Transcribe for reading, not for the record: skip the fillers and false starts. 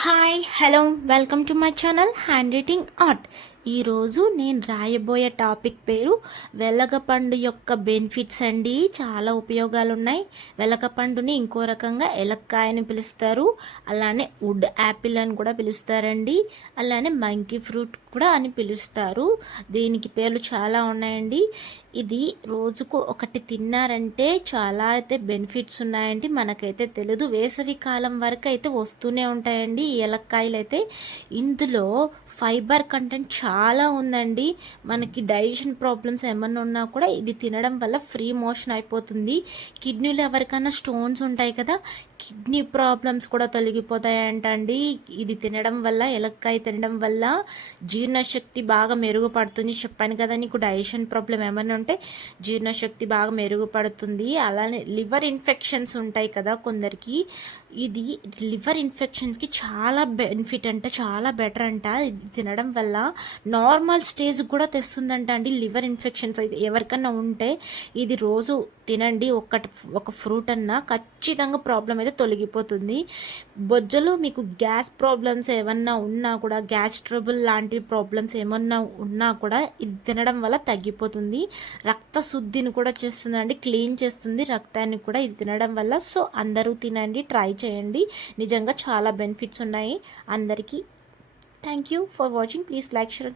Hi hello welcome to my channel hand writing art. ఈరోజు నేను రాయబోయే topic పేరు వెలగపండు యొక్క బెనిఫిట్స్ అండి. చాలా ఉపయోగాలు ఉన్నాయి. వెలగపండుని ఇంకో రకంగా ఎలక్కాయని పిలుస్తారు, అలానే వుడ్ యాపిల్ అని కూడా పిలుస్తారండి, అలానే మంకీ ఫ్రూట్ కూడా అని పిలుస్తారు. దీనికి పేర్లు చాలా ఉన్నాయండి. ఇది రోజుకు ఒకటి తిన్నారంటే చాలా అయితే బెనిఫిట్స్ ఉన్నాయండి. మనకైతే తెలియదు, వేసవి కాలం వరకు అయితే వస్తూనే ఉంటాయండి ఈ ఏలక్కాయలు అయితే. ఇందులో ఫైబర్ కంటెంట్ చాలా ఉందండి. మనకి డైజెషన్ ప్రాబ్లమ్స్ ఏమన్నా ఉన్నా కూడా ఇది తినడం వల్ల ఫ్రీ మోషన్ అయిపోతుంది. కిడ్నీలో ఎవరికైనా స్టోన్స్ ఉంటాయి కదా, కిడ్నీ ప్రాబ్లమ్స్ కూడా తొలగిపోతాయంటండి ఇది తినడం వల్ల. ఏలక్కాయ తినడం వల్ల జీర్ణశక్తి బాగా మెరుగుపడుతుంది. చెప్పాను కదా, నీకు డైజెషన్ ప్రాబ్లం ఏమైనా ఉంటే జీర్ణశక్తి బాగా మెరుగుపడుతుంది. అలానే లివర్ ఇన్ఫెక్షన్స్ ఉంటాయి కదా కొందరికి, ఇది లివర్ ఇన్ఫెక్షన్స్కి చాలా బెనిఫిట్ అంట, చాలా బెటర్ అంట. ఇది తినడం వల్ల నార్మల్ స్టేజ్ కూడా తెస్తుందంట అండి. లివర్ ఇన్ఫెక్షన్స్ అయితే ఎవరికన్నా ఉంటే ఇది రోజు తినండి. ఒక ఫ్రూట్ అన్నా ఖచ్చితంగా ప్రాబ్లం అయితే తొలగిపోతుంది. బొజ్జలో మీకు గ్యాస్ ప్రాబ్లమ్స్ ఏమన్నా ఉన్నా కూడా, గ్యాస్ ట్రబుల్ లాంటి ప్రాబ్లమ్స్ ఏమన్నా ఉన్నా కూడా ఇది తినడం వల్ల తగ్గిపోతుంది. రక్త శుద్ధిని కూడా చేస్తుందండి, క్లీన్ చేస్తుంది రక్తాన్ని కూడా ఇది తినడం వల్ల. సో అందరూ తినండి, ట్రై చేయండి. నిజంగా చాలా బెనిఫిట్స్ ఉన్నాయి అందరికీ. Thank you for watching. Please like, share.